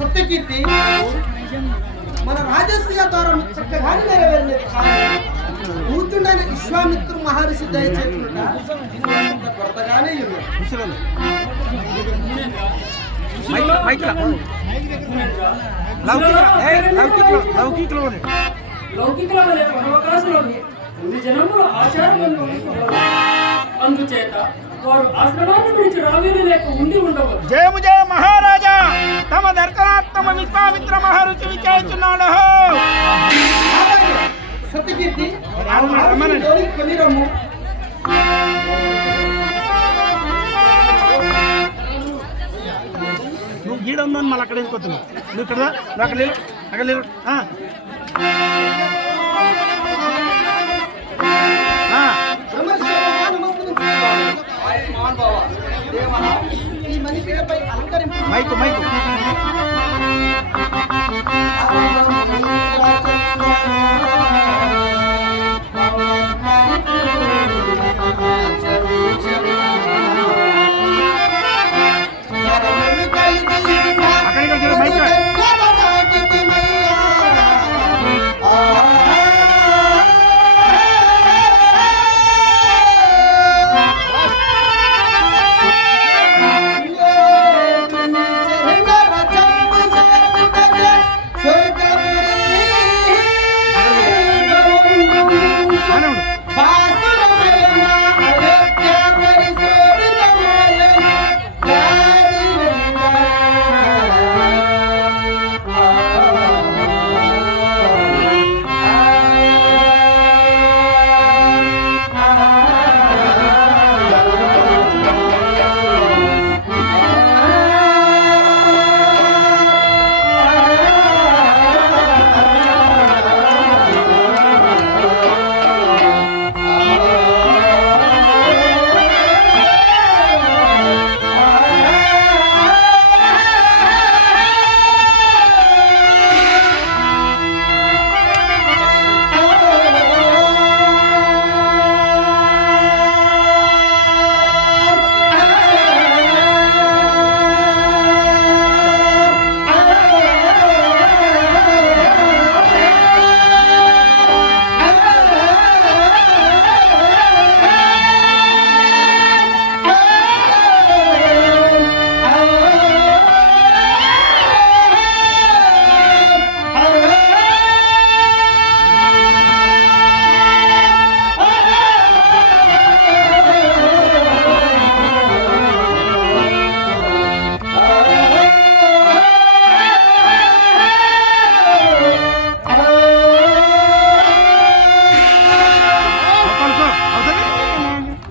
సత్యకీర్తి మన రాజసూయ ద్వారా చక్కగానే నెరవేరినది. కూర్చుండని విశ్వామిత్రు మహర్షి దయచేతునుట కొరతగానే ఉన్నది లౌకికమైన అవకాశంలోని కొన్ని జనములు ఆచారంలో అందుచేత వారు ఆశ్రమాన్ని విడిచి రావేది లేక ఉండి ఉండవచ్చు. జయము జయ మహారాజా తమ దర్శనాత్మ విశ్వామిత్ర మహర్షి విచారించున్నాడు సత్యకీర్తి నువ్వు గీడ ఉందని మళ్ళీ అక్కడ వెళ్ళిపోతున్నావు. నువ్వు ఇక్కడ అక్కడ అక్కడ లేరు ఆ. మైకు మైకు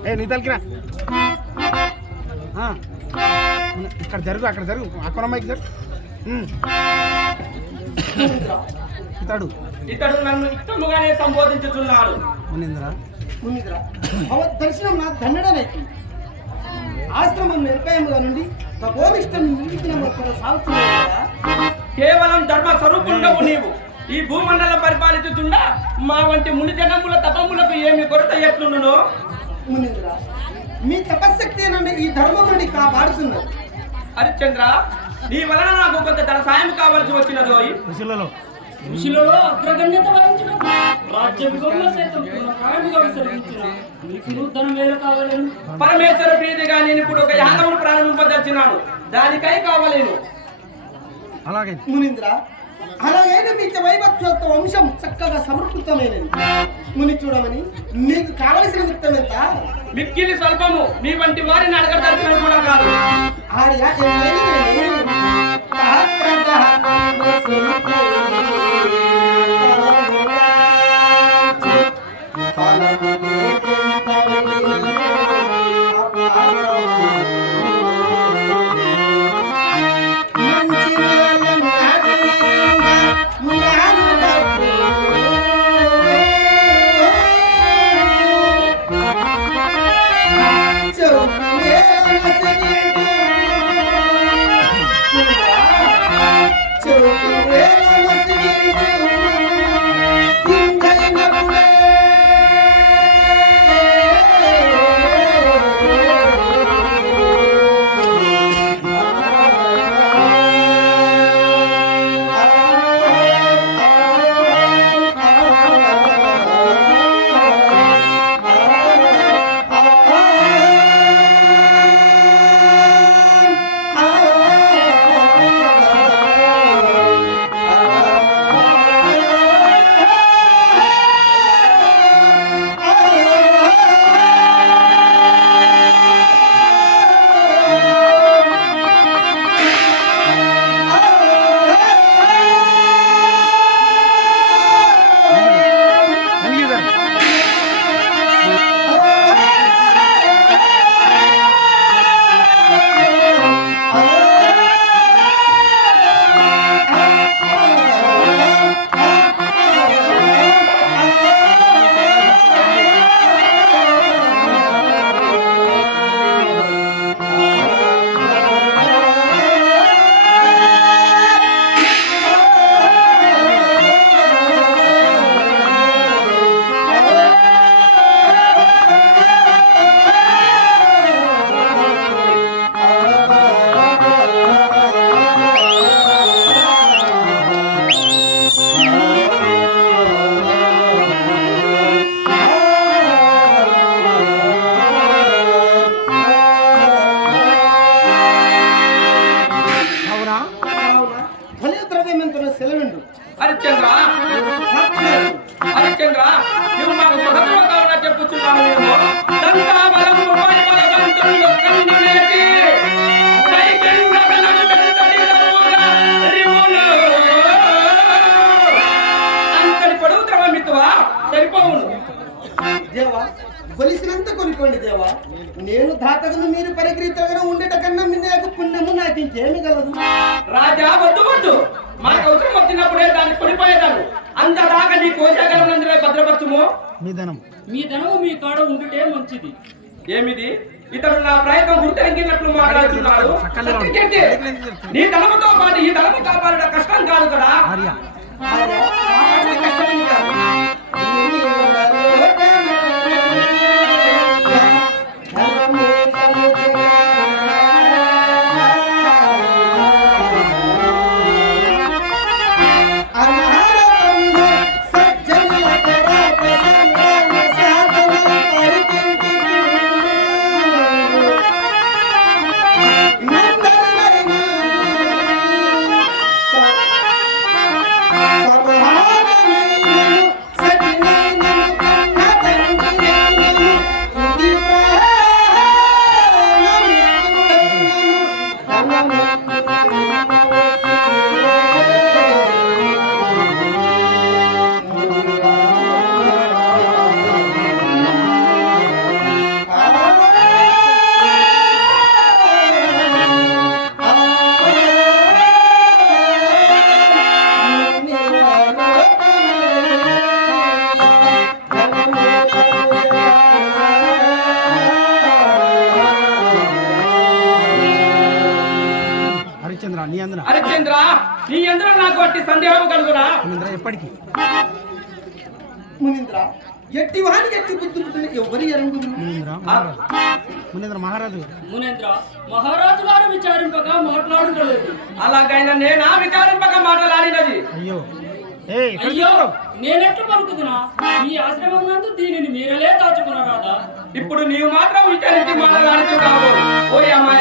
ఏ నీ తలకిరా. ఇక్కడ జరుగు అక్కడ జరుగు. అక్కడ అమ్మాయికి జరుగు. ఇతడు. ఇతడు నన్ను ఇష్టముగానే సంబోధించుతున్నాడు మునింద్రా. దర్శనం నా దండనైతే ఆశ్రమం నిర్భయముగా నుండి తపోనిష్టం కేవలం ధర్మ స్వరూపుండవు నీవు. ఈ భూమండలం పరిపాలించుతుండా మా వంటి ముని జనముల తపములకు ఏమి కొరత ఎట్లుండునో? మునింద్ర మీ తపశక్తి నన్ను ఈ ధర్మం నుండి కాపాడుతున్నది. హరిశ్చంద్ర నీ వలన నాకు కొంత ధన సాయం కావలసి వచ్చినదోయ్ ఋషులలో. ఋషులలో అగ్రగణ్యత వహించిన రాజ్య విభవన సైతం ప్రాణిగా విసర్జించిన నీకు ధనం వేలు కావాలను. పరమేశ్వర ప్రీతిగా నేను ఇప్పుడు ఒక యాగమును ప్రారంభింపదర్చినాను దానికై కావలేను. అలాగే. మునింద్ర అలాగైనా మీ వైభత్సవ వంశం చక్కగా సమర్పితమైనది ముని చూడమని మీకు కావలసిన విత్తం ఎంత? మిక్కిలి స్వల్పము మీ వంటి వారిని అడగదలిచిన కూడా కాదు. ఆర్య حسن కొనుక్కోండి దేవా నేను దాతకును మీరు పరిగృతగా ఉండేట కన్నా మీకు పుణ్యము నాకు ఇంకేమి గలదు? రాజా వద్దు వద్దు. మాకు అవసరం వచ్చినప్పుడే దాన్ని కొనిపోయేదాన్ని. అంతదాకా నీ కోశాగలందరూ భద్రపరచుము? మీ ధనం. మీ ధనము మీ కాడ ఉండుటే మంచిది. ఏమిది? ఇతడు నా ప్రయత్నం గుర్తెరిగినట్లు మాట్లాడుతున్నాడు నీ ధనముతో పాటు ఈ ధనము కాపాడడం కష్టం కాదు కదా? ఆర్య ఎప్పటికీ. మునీంద్ర ఎట్టి వానికి ఎట్టి బుద్ధి ఎవరి ఎరంగు మునీంద్ర మహారాజు. మునీంద్ర మహారాజు మునేంద్ర మహారాజు గారు విచారింపగా మాట్లాడలేదు. అలాగైనా నేనా విచారింపక మాటలాడినది? అయ్యో. అయ్యో. నేనెట్లు పలుకుతున్నా. మీ ఆశ్రమం నందు దీనిని మీరలే దాచుకున్నారాదా ఇప్పుడు నీవు మాత్రం విచారించి మాటలాడుతున్నావు. ఓ అమ్మాయిరా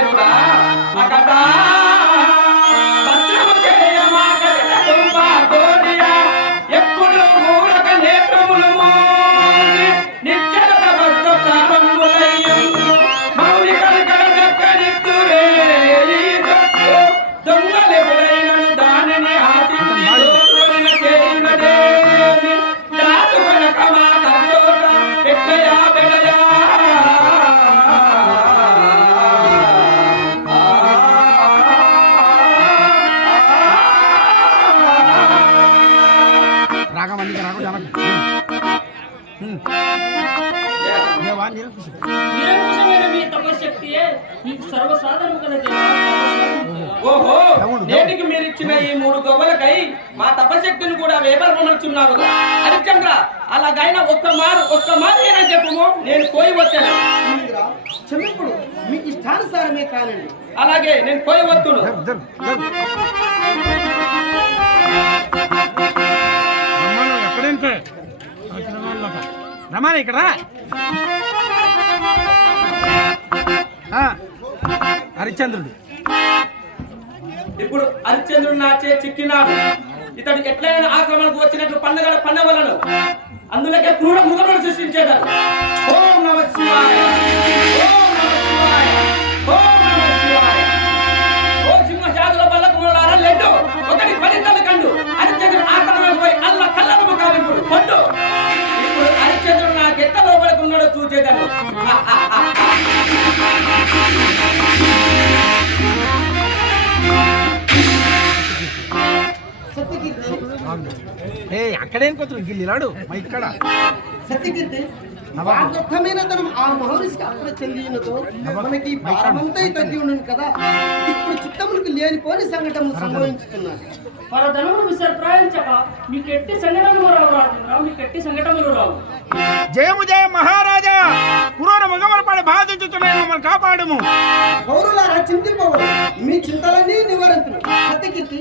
నేటికి మీరు ఇచ్చిన ఈ మూడు గవ్వలకై మా తపశక్తిని కూడా వేపరమనుచున్నావు హరిచంద్ర అలాగైనా ఒక్క మారు ఒక్క మారు ఏనా చెప్పుము? నేను పోయి వచ్చాను. మునీంద్ర క్షమిప్పుడు మీ ఇష్టానుసారమే కానండి. అలాగే నేను పోయి వస్తును రమ్మని ఇక్కడ. హరిశ్చంద్రుడు. ఇప్పుడు హరిశ్చంద్రుడు నాచే చిక్కినాడు. ఇతడు ఎట్లయినా ఆశ్రమానికి వచ్చినట్లు పండగల పండవలను అందులోకే క్రూర మృగములను సృష్టించేదాడు ఓం నమ శివాయ. ఓం నమ శివాయ. ఓం అక్కడేం కొత్త గిల్లిలాడు మా ఇక్కడ. సత్యకీర్తి వాగ్దత్తమైన ధనం ఆ మహర్షికి అప్పుడు చెందినతో మనకి భారమంతా తగ్గి ఉండను కదా. ఇప్పుడు చిత్తములకు లేనిపోని సంఘటనలు సంభవించుతున్నాయి. పరధనమును విసర్ప్రాయించక మీకు ఎట్టి సంఘటనలు రావు మీకు ఎట్టి సంఘటనలు రావు. జయము జయ మహారాజా పురోర మగమల పడి బాధించుతున్నాయి మమ్మల్ని కాపాడము. పౌరులారా చింతింపవరు మీ చింతలన్నీ నివారించును. సత్యకీర్తి